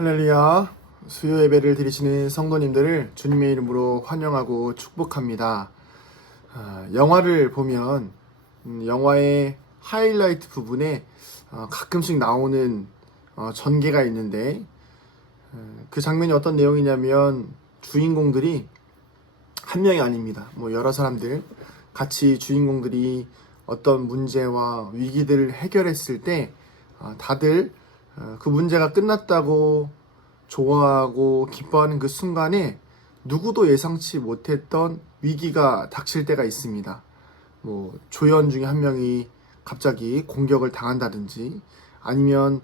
할렐루야. 수요 예배를 드리시는 성도님들을 주님의 이름으로 환영하고 축복합니다. 영화를 보면 영화의 하이라이트 부분에 가끔씩 나오는 전개가 있는데 그 장면이 어떤 내용이냐면 주인공들이 한 명이 아닙니다. 여러 사람들 같이 주인공들이 어떤 문제와 위기들을 해결했을 때 다들 그 문제가 끝났다고 좋아하고 기뻐하는 그 순간에 누구도 예상치 못했던 위기가 닥칠 때가 있습니다. 조연 중에 한 명이 갑자기 공격을 당한다든지 아니면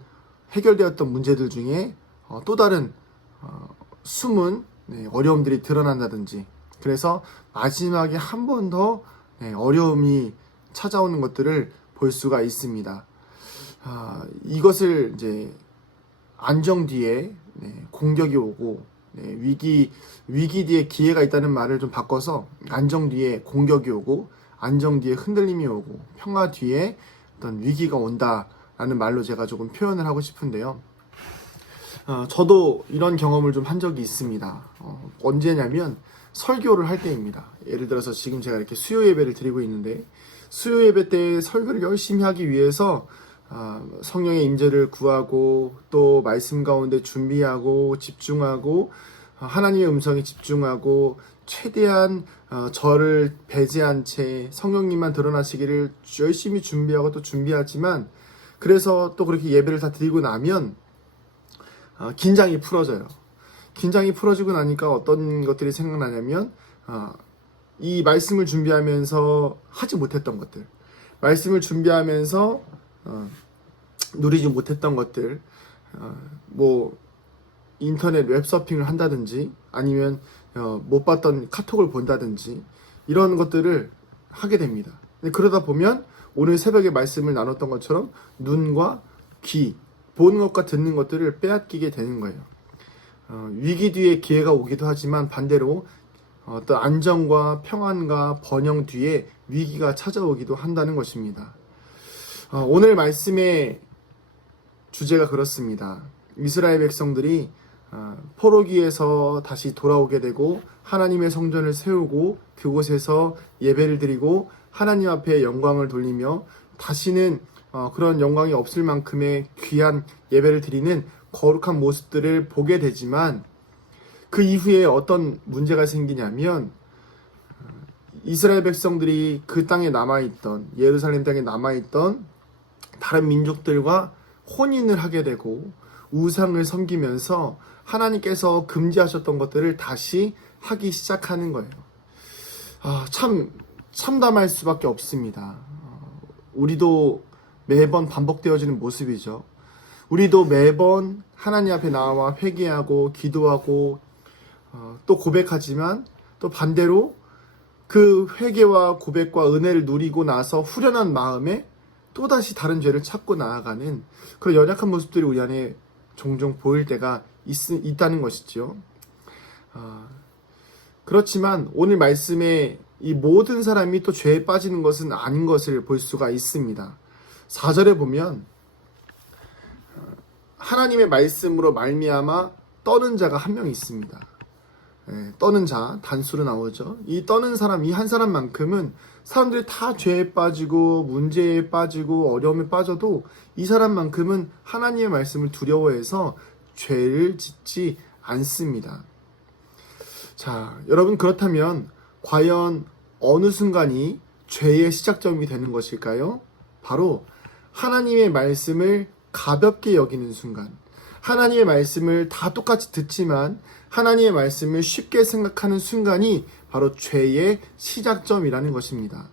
해결되었던 문제들 중에 또 다른 숨은 어려움들이 드러난다든지, 그래서 마지막에 한 번 더 어려움이 찾아오는 것들을 볼 수가 있습니다. 이것을 이제 안정 뒤에 공격이 오고 위기 뒤에 기회가 있다는 말을 좀 바꿔서 안정 뒤에 공격이 오고 안정 뒤에 흔들림이 오고 평화 뒤에 어떤 위기가 온다라는 말로 제가 조금 표현을 하고 싶은데요. 저도 이런 경험을 좀 한 적이 있습니다. 언제냐면 설교를 할 때입니다. 예를 들어서 지금 제가 이렇게 수요 예배를 드리고 있는데 수요 예배 때 설교를 열심히 하기 위해서 성령의 임재를 구하고 또 말씀 가운데 준비하고 집중하고 하나님의 음성에 집중하고 최대한 저를 배제한 채 성령님만 드러나시기를 열심히 준비하고 또 준비하지만, 그래서 또 그렇게 예배를 다 드리고 나면 긴장이 풀어져요. 긴장이 풀어지고 나니까 어떤 것들이 생각나냐면 이 말씀을 준비하면서 하지 못했던 것들, 말씀을 준비하면서 누리지 못했던 것들, 인터넷 웹서핑을 한다든지 아니면 못 봤던 카톡을 본다든지 이런 것들을 하게 됩니다. 그러다 보면 오늘 새벽에 말씀을 나눴던 것처럼 눈과 귀, 보는 것과 듣는 것들을 빼앗기게 되는 거예요. 위기 뒤에 기회가 오기도 하지만 반대로 어떤 안정과 평안과 번영 뒤에 위기가 찾아오기도 한다는 것입니다. 오늘 말씀의 주제가 그렇습니다. 이스라엘 백성들이 포로기에서 다시 돌아오게 되고 하나님의 성전을 세우고 그곳에서 예배를 드리고 하나님 앞에 영광을 돌리며 다시는 그런 영광이 없을 만큼의 귀한 예배를 드리는 거룩한 모습들을 보게 되지만, 그 이후에 어떤 문제가 생기냐면 이스라엘 백성들이 그 땅에 남아있던, 예루살렘 땅에 남아있던 다른 민족들과 혼인을 하게 되고 우상을 섬기면서 하나님께서 금지하셨던 것들을 다시 하기 시작하는 거예요. 참 참담할 수밖에 없습니다. 우리도 매번 반복되어지는 모습이죠. 우리도 매번 하나님 앞에 나와 회개하고 기도하고 또 고백하지만, 또 반대로 그 회개와 고백과 은혜를 누리고 나서 후련한 마음에 또다시 다른 죄를 찾고 나아가는 그런 연약한 모습들이 우리 안에 종종 보일 때가 있다는 것이죠. 그렇지만 오늘 말씀에 이 모든 사람이 또 죄에 빠지는 것은 아닌 것을 볼 수가 있습니다. 4절에 보면 하나님의 말씀으로 말미암아 떠는 자가 한 명 있습니다. 떠는 자, 단수로 나오죠. 이 떠는 사람, 이 한 사람만큼은 사람들이 다 죄에 빠지고 문제에 빠지고 어려움에 빠져도 이 사람만큼은 하나님의 말씀을 두려워해서 죄를 짓지 않습니다. 자, 여러분, 그렇다면 과연 어느 순간이 죄의 시작점이 되는 것일까요? 바로 하나님의 말씀을 가볍게 여기는 순간, 하나님의 말씀을 다 똑같이 듣지만 하나님의 말씀을 쉽게 생각하는 순간이 바로 죄의 시작점이라는 것입니다.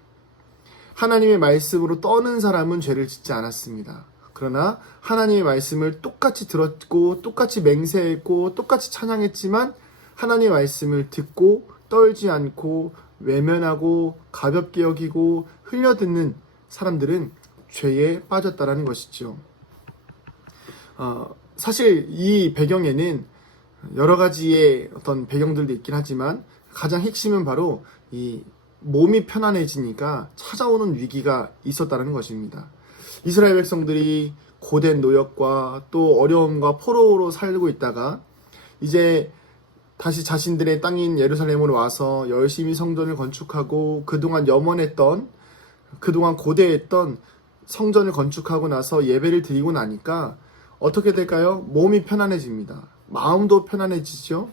하나님의 말씀으로 떠는 사람은 죄를 짓지 않았습니다. 그러나 하나님의 말씀을 똑같이 들었고 똑같이 맹세했고 똑같이 찬양했지만 하나님의 말씀을 듣고 떨지 않고 외면하고 가볍게 여기고 흘려듣는 사람들은 죄에 빠졌다라는 것이죠. 사실 이 배경에는 여러 가지의 어떤 배경들도 있긴 하지만 가장 핵심은 바로 이 몸이 편안해지니까 찾아오는 위기가 있었다는 것입니다. 이스라엘 백성들이 고된 노역과 또 어려움과 포로로 살고 있다가 이제 다시 자신들의 땅인 예루살렘으로 와서 열심히 성전을 건축하고 그동안 염원했던, 그동안 고대했던 성전을 건축하고 나서 예배를 드리고 나니까 어떻게 될까요? 몸이 편안해집니다. 마음도 편안해지죠.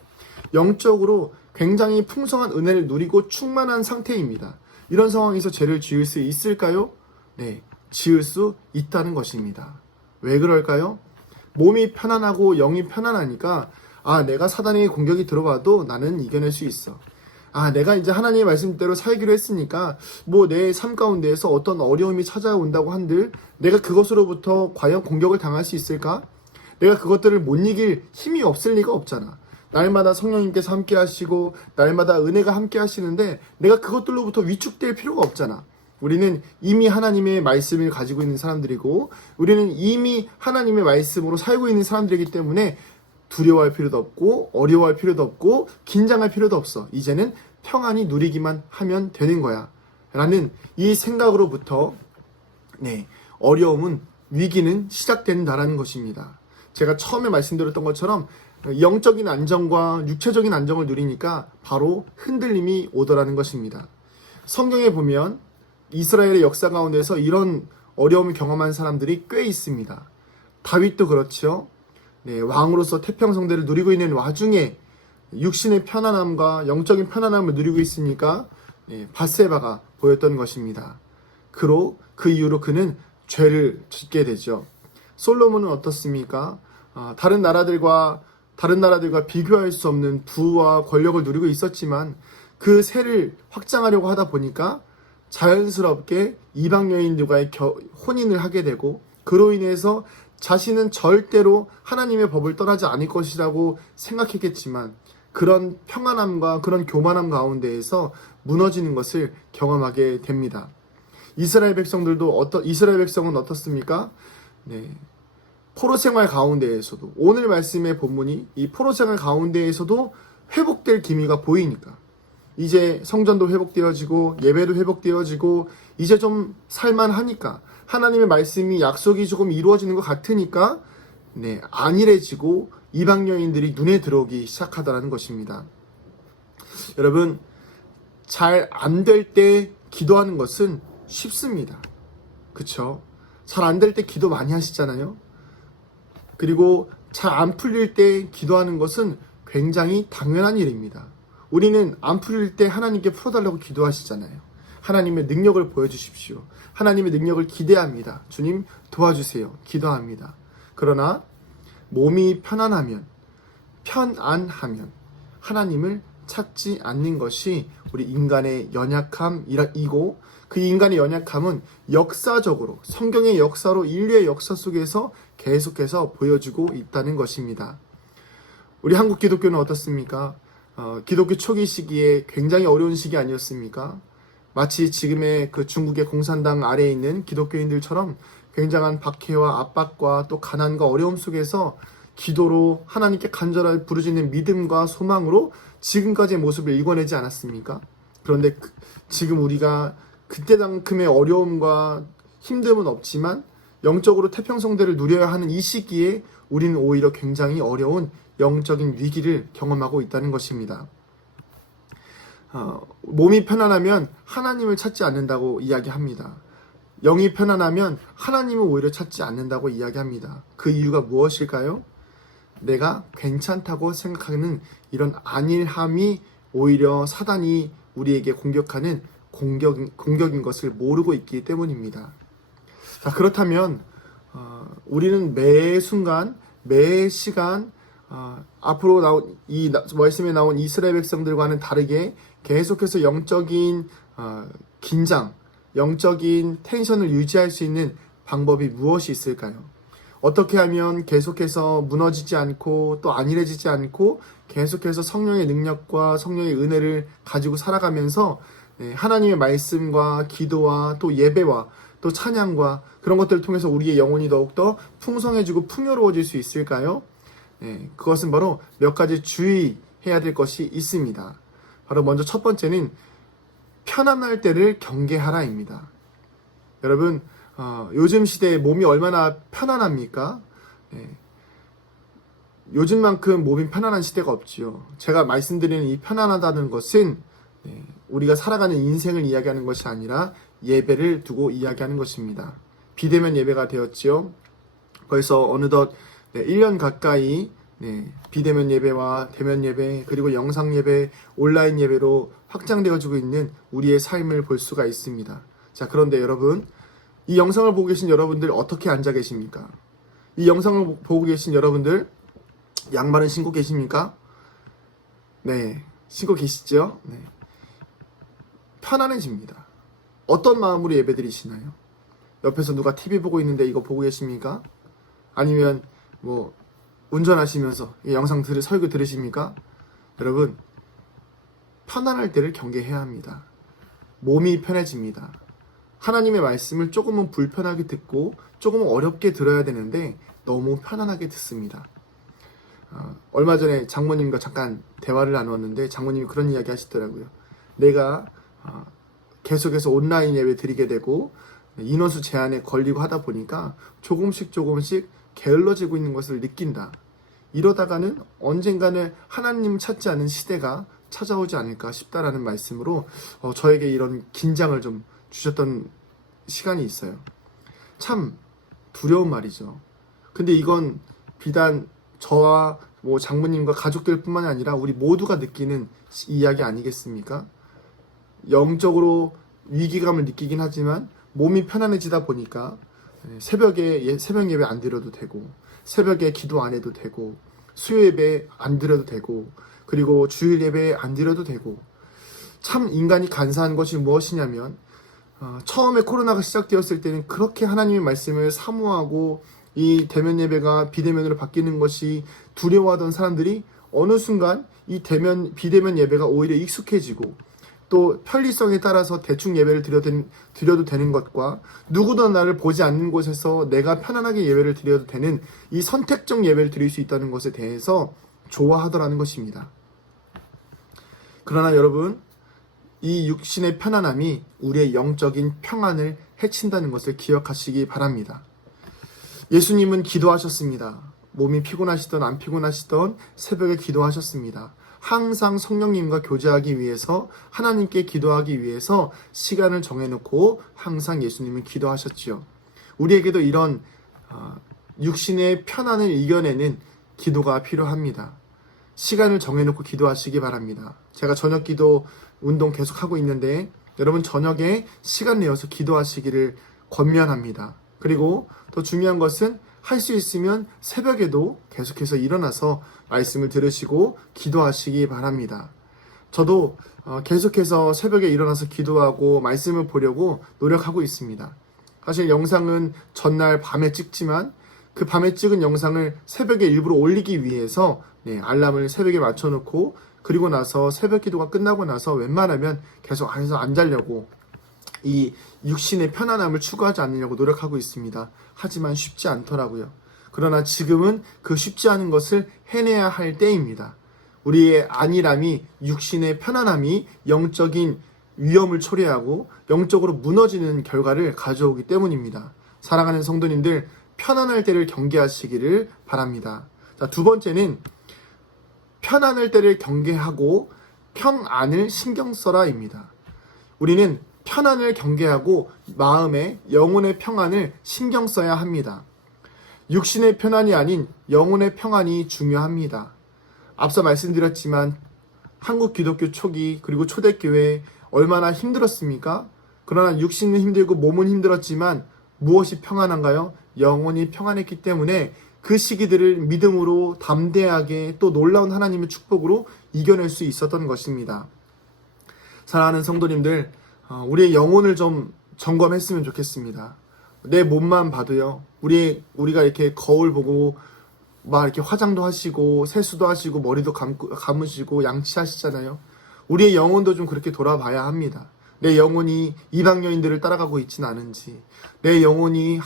영적으로 굉장히 풍성한 은혜를 누리고 충만한 상태입니다. 이런 상황에서 죄를 지을 수 있을까요? 네, 지을 수 있다는 것입니다. 왜 그럴까요? 몸이 편안하고 영이 편안하니까 내가 사단의 공격이 들어와도 나는 이겨낼 수 있어. 내가 이제 하나님의 말씀대로 살기로 했으니까 뭐 내 삶 가운데에서 어떤 어려움이 찾아온다고 한들 내가 그것으로부터 과연 공격을 당할 수 있을까? 내가 그것들을 못 이길 힘이 없을 리가 없잖아. 날마다 성령님께서 함께 하시고 날마다 은혜가 함께 하시는데 내가 그것들로부터 위축될 필요가 없잖아. 우리는 이미 하나님의 말씀을 가지고 있는 사람들이고 우리는 이미 하나님의 말씀으로 살고 있는 사람들이기 때문에 두려워할 필요도 없고 어려워할 필요도 없고 긴장할 필요도 없어. 이제는 평안히 누리기만 하면 되는 거야 라는 이 생각으로부터 어려움은, 위기는 시작된다라는 것입니다. 제가 처음에 말씀드렸던 것처럼 영적인 안정과 육체적인 안정을 누리니까 바로 흔들림이 오더라는 것입니다. 성경에 보면 이스라엘의 역사 가운데서 이런 어려움을 경험한 사람들이 꽤 있습니다. 다윗도 그렇죠. 왕으로서 태평성대를 누리고 있는 와중에 육신의 편안함과 영적인 편안함을 누리고 있으니까 밧세바가 보였던 것입니다. 그 이후로 그는 죄를 짓게 되죠. 솔로몬은 어떻습니까? 다른 나라들과 비교할 수 없는 부와 권력을 누리고 있었지만 그 세를 확장하려고 하다 보니까 자연스럽게 이방 여인들과의 혼인을 하게 되고 그로 인해서 자신은 절대로 하나님의 법을 떠나지 않을 것이라고 생각했겠지만 그런 평안함과 그런 교만함 가운데에서 무너지는 것을 경험하게 됩니다. 이스라엘 백성은 어떻습니까? 포로 생활 가운데에서도, 오늘 말씀의 본문이 이 포로 생활 가운데에서도 회복될 기미가 보이니까 이제 성전도 회복되어지고 예배도 회복되어지고 이제 좀 살만하니까 하나님의 말씀이 약속이 조금 이루어지는 것 같으니까 안일해지고 이방 여인들이 눈에 들어오기 시작하다라는 것입니다. 여러분, 잘 안 될 때 기도하는 것은 쉽습니다. 그쵸? 잘 안 될 때 기도 많이 하시잖아요. 그리고 잘 안 풀릴 때 기도하는 것은 굉장히 당연한 일입니다. 우리는 안 풀릴 때 하나님께 풀어달라고 기도하시잖아요. 하나님의 능력을 보여주십시오. 하나님의 능력을 기대합니다. 주님 도와주세요. 기도합니다. 그러나 몸이 편안하면 하나님을 찾지 않는 것이 우리 인간의 연약함이고 그 인간의 연약함은 역사적으로 성경의 역사로 인류의 역사 속에서 계속해서 보여주고 있다는 것입니다. 우리 한국 기독교는 어떻습니까? 기독교 초기 시기에 굉장히 어려운 시기 아니었습니까? 마치 지금의 그 중국의 공산당 아래에 있는 기독교인들처럼 굉장한 박해와 압박과 또 가난과 어려움 속에서 기도로 하나님께 간절하게 부르짖는 믿음과 소망으로 지금까지의 모습을 일궈내지 않았습니까? 그런데 지금 우리가 그때만큼의 어려움과 힘듦은 없지만 영적으로 태평성대를 누려야 하는 이 시기에 우리는 오히려 굉장히 어려운 영적인 위기를 경험하고 있다는 것입니다. 몸이 편안하면 하나님을 찾지 않는다고 이야기합니다. 영이 편안하면 하나님을 오히려 찾지 않는다고 이야기합니다. 그 이유가 무엇일까요? 내가 괜찮다고 생각하는 이런 안일함이 오히려 사단이 우리에게 공격하는 공격인 것을 모르고 있기 때문입니다. 자, 그렇다면 우리는 매 순간, 매 시간 앞으로 나온 이 말씀에 나온 이스라엘 백성들과는 다르게 계속해서 영적인 긴장, 영적인 텐션을 유지할 수 있는 방법이 무엇이 있을까요? 어떻게 하면 계속해서 무너지지 않고 또 안일해지지 않고 계속해서 성령의 능력과 성령의 은혜를 가지고 살아가면서 하나님의 말씀과 기도와 또 예배와 또 찬양과 그런 것들을 통해서 우리의 영혼이 더욱더 풍성해지고 풍요로워질 수 있을까요? 그것은 바로 몇 가지 주의해야 될 것이 있습니다. 바로 먼저 첫 번째는 편안할 때를 경계하라입니다. 여러분, 요즘 시대에 몸이 얼마나 편안합니까? 네. 요즘만큼 몸이 편안한 시대가 없지요. 제가 말씀드리는 이 편안하다는 것은 우리가 살아가는 인생을 이야기하는 것이 아니라 예배를 두고 이야기하는 것입니다. 비대면 예배가 되었지요. 벌써 어느덧 1년 가까이 비대면 예배와 대면 예배, 그리고 영상 예배, 온라인 예배로 확장되어지고 있는 우리의 삶을 볼 수가 있습니다. 자, 그런데 여러분, 이 영상을 보고 계신 여러분들 어떻게 앉아 계십니까? 이 영상을 보고 계신 여러분들 양말은 신고 계십니까? 네, 신고 계시죠? 네. 편안해집니다. 어떤 마음으로 예배드리시나요? 옆에서 누가 TV 보고 있는데 이거 보고 계십니까? 아니면 뭐 운전하시면서 이 영상 설교 들으십니까? 여러분, 편안할 때를 경계해야 합니다. 몸이 편해집니다. 하나님의 말씀을 조금은 불편하게 듣고 조금은 어렵게 들어야 되는데 너무 편안하게 듣습니다. 얼마 전에 장모님과 잠깐 대화를 나누었는데 장모님이 그런 이야기 하시더라고요. 내가 계속해서 온라인 예배 드리게 되고 인원수 제한에 걸리고 하다 보니까 조금씩 게을러지고 있는 것을 느낀다. 이러다가는 언젠가는 하나님 찾지 않은 시대가 찾아오지 않을까 싶다라는 말씀으로 저에게 이런 긴장을 좀 주셨던 시간이 있어요. 참 두려운 말이죠. 근데 이건 비단 저와 장모님과 가족들 뿐만 아니라 우리 모두가 느끼는 이야기 아니겠습니까? 영적으로 위기감을 느끼긴 하지만 몸이 편안해지다 보니까 새벽에 새벽 예배 안 드려도 되고, 새벽에 기도 안 해도 되고, 수요 예배 안 드려도 되고, 그리고 주일 예배 안 드려도 되고, 참 인간이 간사한 것이 무엇이냐면 처음에 코로나가 시작되었을 때는 그렇게 하나님의 말씀을 사모하고 이 대면 예배가 비대면으로 바뀌는 것이 두려워하던 사람들이 어느 순간 이 비대면 예배가 오히려 익숙해지고 또 편리성에 따라서 대충 예배를 드려도 되는 것과 누구도 나를 보지 않는 곳에서 내가 편안하게 예배를 드려도 되는 이 선택적 예배를 드릴 수 있다는 것에 대해서 좋아하더라는 것입니다. 그러나 여러분, 이 육신의 편안함이 우리의 영적인 평안을 해친다는 것을 기억하시기 바랍니다. 예수님은 기도하셨습니다. 몸이 피곤하시던 안 피곤하시던 새벽에 기도하셨습니다. 항상 성령님과 교제하기 위해서, 하나님께 기도하기 위해서 시간을 정해놓고 항상 예수님은 기도하셨지요. 우리에게도 이런 육신의 편안을 이겨내는 기도가 필요합니다. 시간을 정해놓고 기도하시기 바랍니다. 제가 저녁 기도 운동 계속하고 있는데 여러분 저녁에 시간 내어서 기도하시기를 권면합니다. 그리고 더 중요한 것은 할 수 있으면 새벽에도 계속해서 일어나서 말씀을 들으시고 기도하시기 바랍니다. 저도 계속해서 새벽에 일어나서 기도하고 말씀을 보려고 노력하고 있습니다. 사실 영상은 전날 밤에 찍지만 그 밤에 찍은 영상을 새벽에 일부러 올리기 위해서 알람을 새벽에 맞춰놓고, 그리고 나서 새벽 기도가 끝나고 나서 웬만하면 계속 안에서 안 자려고 이 육신의 편안함을 추구하지 않으려고 노력하고 있습니다. 하지만 쉽지 않더라고요. 그러나 지금은 그 쉽지 않은 것을 해내야 할 때입니다. 우리의 안일함이, 육신의 편안함이 영적인 위험을 초래하고 영적으로 무너지는 결과를 가져오기 때문입니다. 사랑하는 성도님들, 편안할 때를 경계하시기를 바랍니다. 자, 두 번째는 편안할 때를 경계하고 평안을 신경 써라입니다. 우리는 편안을 경계하고 마음의, 영혼의 평안을 신경 써야 합니다. 육신의 편안이 아닌 영혼의 평안이 중요합니다. 앞서 말씀드렸지만 한국 기독교 초기 그리고 초대교회 얼마나 힘들었습니까? 그러나 육신은 힘들고 몸은 힘들었지만 무엇이 평안한가요? 영혼이 평안했기 때문에 그 시기들을 믿음으로 담대하게 또 놀라운 하나님의 축복으로 이겨낼 수 있었던 것입니다. 사랑하는 성도님들, 우리의 영혼을 좀 점검했으면 좋겠습니다. 내 몸만 봐도요, 우리가 이렇게 거울 보고 막 이렇게 화장도 하시고 세수도 하시고 머리도 감으시고 양치하시잖아요. 우리의 영혼도 좀 그렇게 돌아봐야 합니다. 내 영혼이 이방 여인들을 따라가고 있지는 않은지, 내 영혼이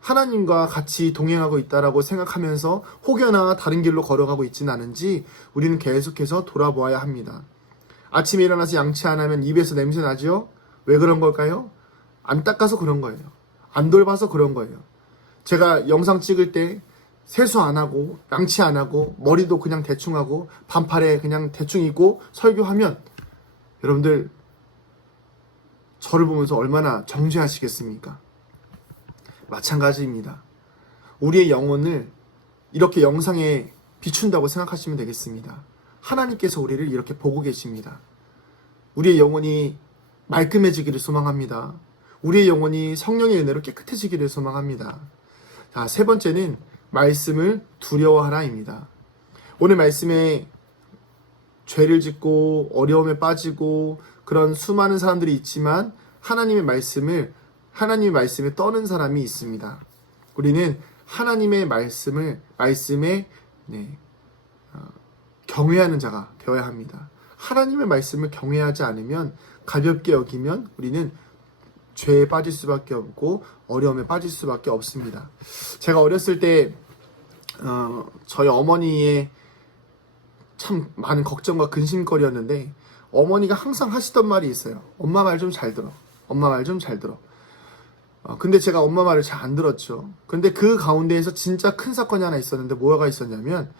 하나님과 같이 동행하고 있다라고 생각하면서 혹여나 다른 길로 걸어가고 있지는 않은지 우리는 계속해서 돌아보아야 합니다. 아침에 일어나서 양치 안 하면 입에서 냄새 나죠? 왜 그런 걸까요? 안 닦아서 그런 거예요. 안 돌봐서 그런 거예요. 제가 영상 찍을 때 세수 안 하고 양치 안 하고 머리도 그냥 대충 하고 반팔에 그냥 대충 입고 설교하면 여러분들 저를 보면서 얼마나 정죄하시겠습니까? 마찬가지입니다. 우리의 영혼을 이렇게 영상에 비춘다고 생각하시면 되겠습니다. 하나님께서 우리를 이렇게 보고 계십니다. 우리의 영혼이 말끔해지기를 소망합니다. 우리의 영혼이 성령의 은혜로 깨끗해지기를 소망합니다. 자, 세 번째는 말씀을 두려워하라입니다. 오늘 말씀에 죄를 짓고 어려움에 빠지고 그런 수많은 사람들이 있지만 하나님의 말씀에 떠는 사람이 있습니다. 우리는 하나님의 말씀에 경외하는 자가 되어야 합니다. 하나님의 말씀을 경외하지 않으면, 가볍게 여기면 우리는 죄에 빠질 수밖에 없고 어려움에 빠질 수밖에 없습니다. 제가 어렸을 때 저희 어머니의 참 많은 걱정과 근심거리였는데, 어머니가 항상 하시던 말이 있어요. 엄마 말 좀 잘 들어. 엄마 말 좀 잘 들어. 근데 제가 엄마 말을 잘 안 들었죠. 근데 그 가운데에서 진짜 큰 사건이 하나 있었는데, 뭐가 있었냐면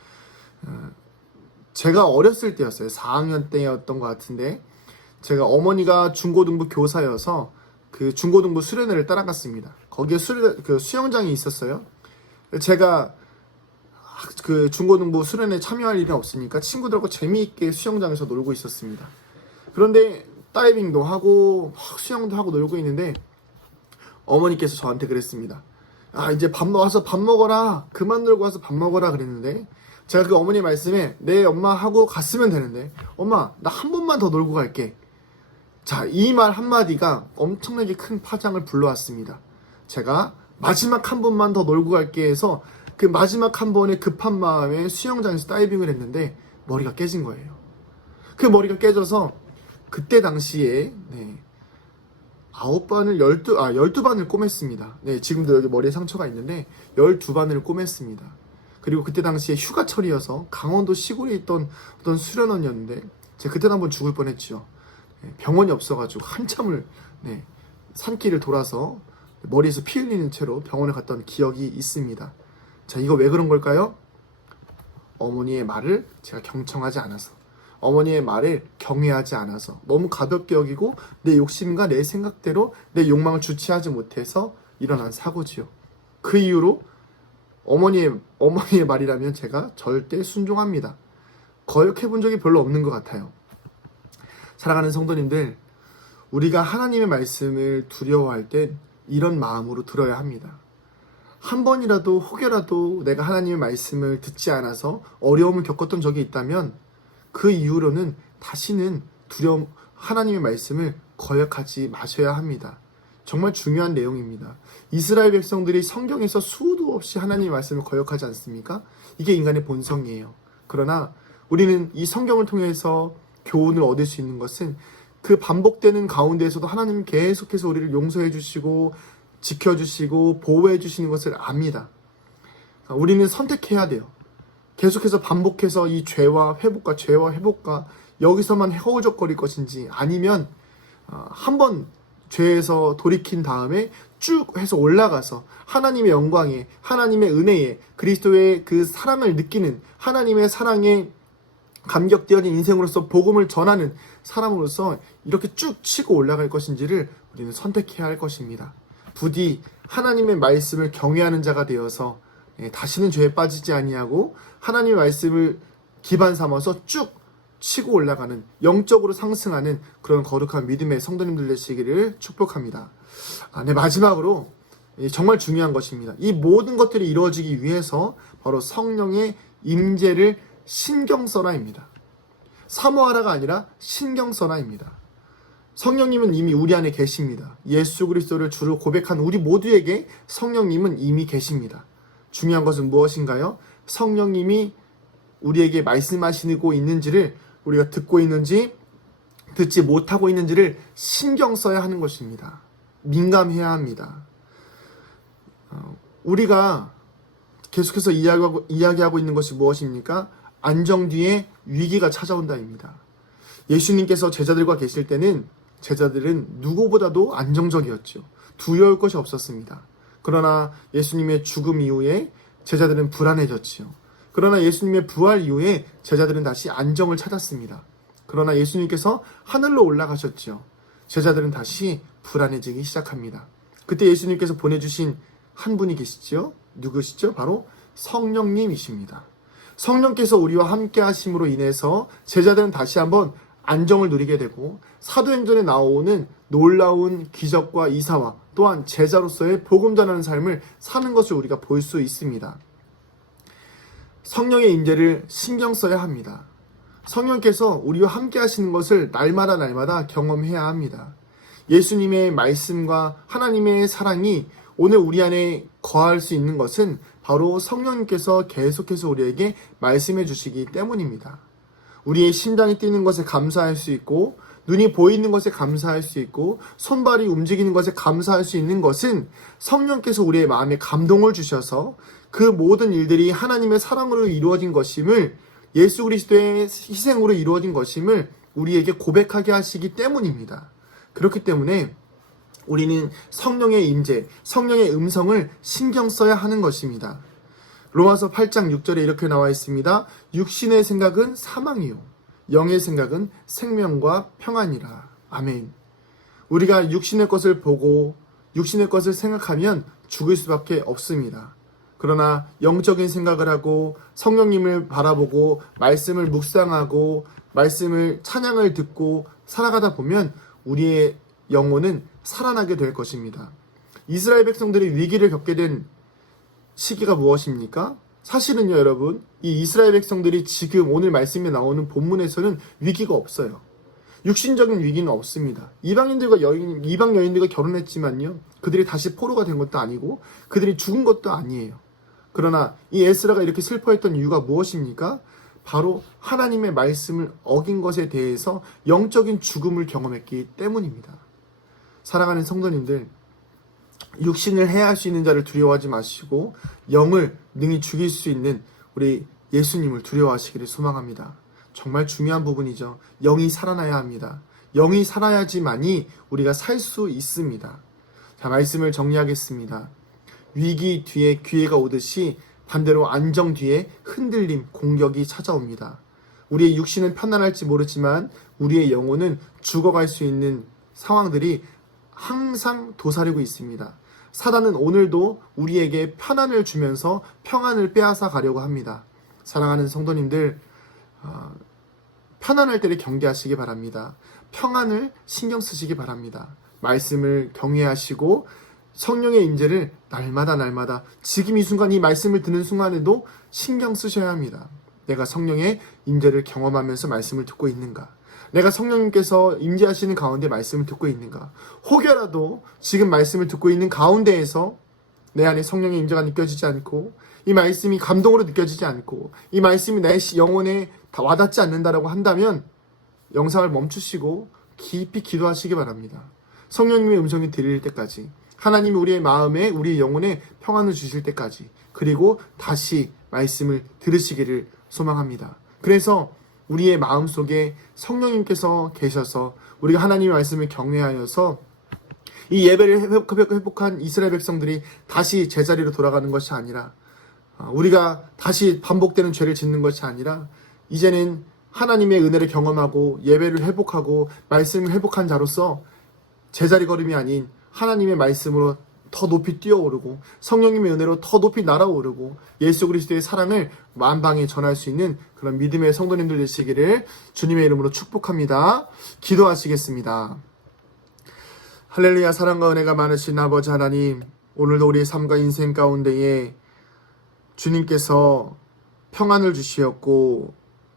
제가 어렸을 때였어요. 4학년 때였던 것 같은데, 제가 어머니가 중고등부 교사여서 그 중고등부 수련회를 따라갔습니다. 거기에 수영장이 있었어요. 제가 그 중고등부 수련회에 참여할 일이 없으니까 친구들하고 재미있게 수영장에서 놀고 있었습니다. 그런데 다이빙도 하고 수영도 하고 놀고 있는데 어머니께서 저한테 그랬습니다. 이제 와서 밥 먹어라. 그만 놀고 와서 밥 먹어라 그랬는데, 제가 그 어머니 말씀에 네 엄마 하고 갔으면 되는데, 엄마 나 한 번만 더 놀고 갈게. 자, 이 말 한마디가 엄청나게 큰 파장을 불러왔습니다. 제가 마지막 한 번만 더 놀고 갈게 해서 그 마지막 한 번에 급한 마음에 수영장에서 다이빙을 했는데 머리가 깨진 거예요. 그 머리가 깨져서 그때 당시에 12반을 꼬맸습니다. 네, 지금도 여기 머리에 상처가 있는데 12반을 꼬맸습니다. 그리고 그때 당시에 휴가철이어서 강원도 시골에 있던 어떤 수련원이었는데 제가 그때 한번 죽을 뻔했죠. 병원이 없어가지고 한참을 산길을 돌아서 머리에서 피 흘리는 채로 병원에 갔던 기억이 있습니다. 자, 이거 왜 그런 걸까요? 어머니의 말을 제가 경청하지 않아서, 어머니의 말을 경외하지 않아서, 너무 가볍게 여기고 내 욕심과 내 생각대로 내 욕망을 주체하지 못해서 일어난 사고지요. 그 이후로 어머니의 말이라면 제가 절대 순종합니다. 거역해본 적이 별로 없는 것 같아요. 사랑하는 성도님들, 우리가 하나님의 말씀을 두려워할 땐 이런 마음으로 들어야 합니다. 한 번이라도 혹여라도 내가 하나님의 말씀을 듣지 않아서 어려움을 겪었던 적이 있다면 그 이후로는 다시는 하나님의 말씀을 거역하지 마셔야 합니다. 정말 중요한 내용입니다. 이스라엘 백성들이 성경에서 수도 없이 하나님의 말씀을 거역하지 않습니까? 이게 인간의 본성이에요. 그러나 우리는 이 성경을 통해서 교훈을 얻을 수 있는 것은 그 반복되는 가운데에서도 하나님은 계속해서 우리를 용서해 주시고 지켜주시고 보호해 주시는 것을 압니다. 우리는 선택해야 돼요. 계속해서 반복해서 이 죄와 회복과 여기서만 허우적거릴 것인지, 아니면 한번 죄에서 돌이킨 다음에 쭉 해서 올라가서 하나님의 영광에, 하나님의 은혜에, 그리스도의 그 사랑을 느끼는, 하나님의 사랑에 감격되어진 인생으로서 복음을 전하는 사람으로서 이렇게 쭉 치고 올라갈 것인지를 우리는 선택해야 할 것입니다. 부디 하나님의 말씀을 경외하는 자가 되어서 다시는 죄에 빠지지 아니하고 하나님의 말씀을 기반 삼아서 쭉 치고 올라가는, 영적으로 상승하는 그런 거룩한 믿음의 성도님들 되시기를 축복합니다. 마지막으로 정말 중요한 것입니다. 이 모든 것들이 이루어지기 위해서 바로 성령의 임재를 신경 써라입니다. 사모하라가 아니라 신경 써라입니다. 성령님은 이미 우리 안에 계십니다. 예수 그리스도를 주로 고백한 우리 모두에게 성령님은 이미 계십니다. 중요한 것은 무엇인가요? 성령님이 우리에게 말씀하시고 있는지를, 우리가 듣고 있는지 듣지 못하고 있는지를 신경 써야 하는 것입니다. 민감해야 합니다. 우리가 계속해서 이야기하고 있는 것이 무엇입니까? 안정 뒤에 위기가 찾아온다입니다. 예수님께서 제자들과 계실 때는 제자들은 누구보다도 안정적이었죠. 두려울 것이 없었습니다. 그러나 예수님의 죽음 이후에 제자들은 불안해졌지요. 그러나 예수님의 부활 이후에 제자들은 다시 안정을 찾았습니다. 그러나 예수님께서 하늘로 올라가셨지요. 제자들은 다시 불안해지기 시작합니다. 그때 예수님께서 보내주신 한 분이 계시지요. 누구시죠? 바로 성령님이십니다. 성령께서 우리와 함께 하심으로 인해서 제자들은 다시 한번 안정을 누리게 되고 사도행전에 나오는 놀라운 기적과 이사와 또한 제자로서의 복음 전하는 삶을 사는 것을 우리가 볼 수 있습니다. 성령의 임재를 신경 써야 합니다. 성령께서 우리와 함께 하시는 것을 날마다 경험해야 합니다. 예수님의 말씀과 하나님의 사랑이 오늘 우리 안에 거할 수 있는 것은 바로 성령님께서 계속해서 우리에게 말씀해 주시기 때문입니다. 우리의 심장이 뛰는 것에 감사할 수 있고 눈이 보이는 것에 감사할 수 있고 손발이 움직이는 것에 감사할 수 있는 것은 성령께서 우리의 마음에 감동을 주셔서 그 모든 일들이 하나님의 사랑으로 이루어진 것임을, 예수 그리스도의 희생으로 이루어진 것임을 우리에게 고백하게 하시기 때문입니다. 그렇기 때문에 우리는 성령의 임재, 성령의 음성을 신경 써야 하는 것입니다. 로마서 8장 6절에 이렇게 나와 있습니다. 육신의 생각은 사망이요 영의 생각은 생명과 평안이라. 아멘. 우리가 육신의 것을 보고 육신의 것을 생각하면 죽을 수밖에 없습니다. 그러나 영적인 생각을 하고 성령님을 바라보고 말씀을 묵상하고 말씀을 찬양을 듣고 살아가다 보면 우리의 영혼은 살아나게 될 것입니다. 이스라엘 백성들이 위기를 겪게 된 시기가 무엇입니까? 사실은요, 여러분, 이 이스라엘 백성들이 지금 오늘 말씀에 나오는 본문에서는 위기가 없어요. 육신적인 위기는 없습니다. 이방 여인들과 결혼했지만요, 그들이 다시 포로가 된 것도 아니고 그들이 죽은 것도 아니에요. 그러나 이 에스라가 이렇게 슬퍼했던 이유가 무엇입니까? 바로 하나님의 말씀을 어긴 것에 대해서 영적인 죽음을 경험했기 때문입니다. 사랑하는 성도님들, 육신을 해할 수 있는 자를 두려워하지 마시고 영을 능히 죽일 수 있는 우리 예수님을 두려워하시기를 소망합니다. 정말 중요한 부분이죠. 영이 살아나야 합니다. 영이 살아야지만이 우리가 살 수 있습니다. 자, 말씀을 정리하겠습니다. 위기 뒤에 기회가 오듯이 반대로 안정 뒤에 흔들림, 공격이 찾아옵니다. 우리의 육신은 편안할지 모르지만 우리의 영혼은 죽어갈 수 있는 상황들이 항상 도사리고 있습니다. 사단은 오늘도 우리에게 편안을 주면서 평안을 빼앗아 가려고 합니다. 사랑하는 성도님들, 편안할 때를 경계하시기 바랍니다. 평안을 신경 쓰시기 바랍니다. 말씀을 경외하시고 성령의 임재를 날마다 지금 이 순간 이 말씀을 듣는 순간에도 신경 쓰셔야 합니다. 내가 성령의 임재를 경험하면서 말씀을 듣고 있는가? 내가 성령님께서 임재하시는 가운데 말씀을 듣고 있는가? 혹여라도 지금 말씀을 듣고 있는 가운데에서 내 안에 성령의 임재가 느껴지지 않고 이 말씀이 감동으로 느껴지지 않고 이 말씀이 나의 영혼에 다 와닿지 않는다라고 한다면 영상을 멈추시고 깊이 기도하시기 바랍니다. 성령님의 음성이 들릴 때까지, 하나님이 우리의 마음에 우리의 영혼에 평안을 주실 때까지, 그리고 다시 말씀을 들으시기를 소망합니다. 그래서 우리의 마음속에 성령님께서 계셔서 우리가 하나님의 말씀을 경외하여서 이 예배를 회복한 이스라엘 백성들이 다시 제자리로 돌아가는 것이 아니라, 우리가 다시 반복되는 죄를 짓는 것이 아니라 이제는 하나님의 은혜를 경험하고 예배를 회복하고 말씀을 회복한 자로서 제자리 걸음이 아닌 하나님의 말씀으로 더 높이 뛰어오르고 성령님의 은혜로 더 높이 날아오르고 예수 그리스도의 사랑을 만방에 전할 수 있는 그런 믿음의 성도님들 되시기를 주님의 이름으로 축복합니다. 기도하시겠습니다. 할렐루야. 사랑과 은혜가 많으신 아버지 하나님, 오늘도 우리의 삶과 인생 가운데에 주님께서 평안을 주시었고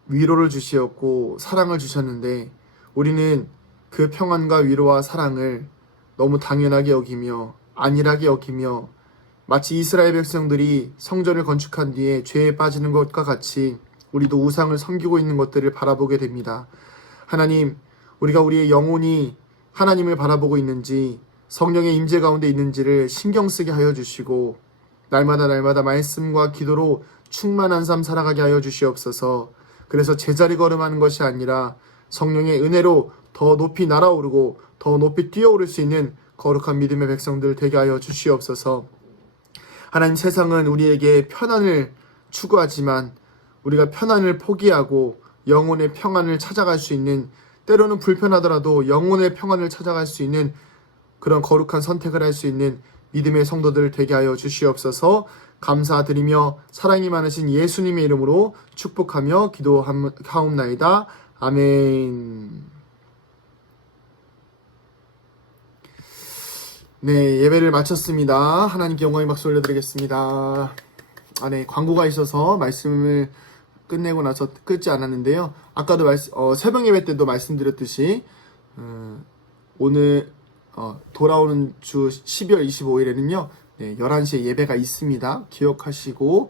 위로를 주시었고 사랑을 주셨는데 우리는 그 평안과 위로와 사랑을 너무 당연하게 여기며 안일하게 여기며 마치 이스라엘 백성들이 성전을 건축한 뒤에 죄에 빠지는 것과 같이 우리도 우상을 섬기고 있는 것들을 바라보게 됩니다. 하나님, 우리가 우리의 영혼이 하나님을 바라보고 있는지 성령의 임재 가운데 있는지를 신경 쓰게 하여 주시고 날마다 말씀과 기도로 충만한 삶 살아가게 하여 주시옵소서. 그래서 제자리 걸음하는 것이 아니라 성령의 은혜로 더 높이 날아오르고 더 높이 뛰어오를 수 있는 거룩한 믿음의 백성들 되게 하여 주시옵소서. 하나님, 세상은 우리에게 편안을 추구하지만 우리가 편안을 포기하고 영혼의 평안을 찾아갈 수 있는, 때로는 불편하더라도 영혼의 평안을 찾아갈 수 있는 그런 거룩한 선택을 할 수 있는 믿음의 성도들 되게 하여 주시옵소서. 감사드리며 사랑이 많으신 예수님의 이름으로 축복하며 기도하옵나이다. 아멘. 네, 예배를 마쳤습니다. 하나님께 영광의 박수 올려드리겠습니다. 네, 광고가 있어서 말씀을 끝내고 나서 끊지 않았는데요. 아까도 새벽 예배 때도 말씀드렸듯이 오늘 돌아오는 주 12월 25일에는요 11시에 예배가 있습니다. 기억하시고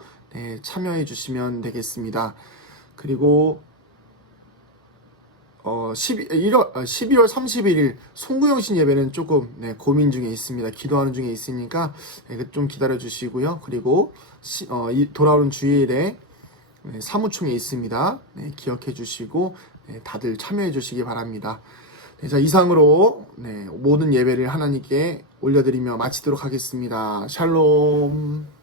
참여해 주시면 되겠습니다. 그리고 12월 31일 송구영신 예배는 조금 고민 중에 있습니다. 기도하는 중에 있으니까 좀 기다려 주시고요. 그리고 돌아오는 주일에 사무총회 있습니다. 기억해 주시고 다들 참여해 주시기 바랍니다. 자, 이상으로 모든 예배를 하나님께 올려드리며 마치도록 하겠습니다. 샬롬.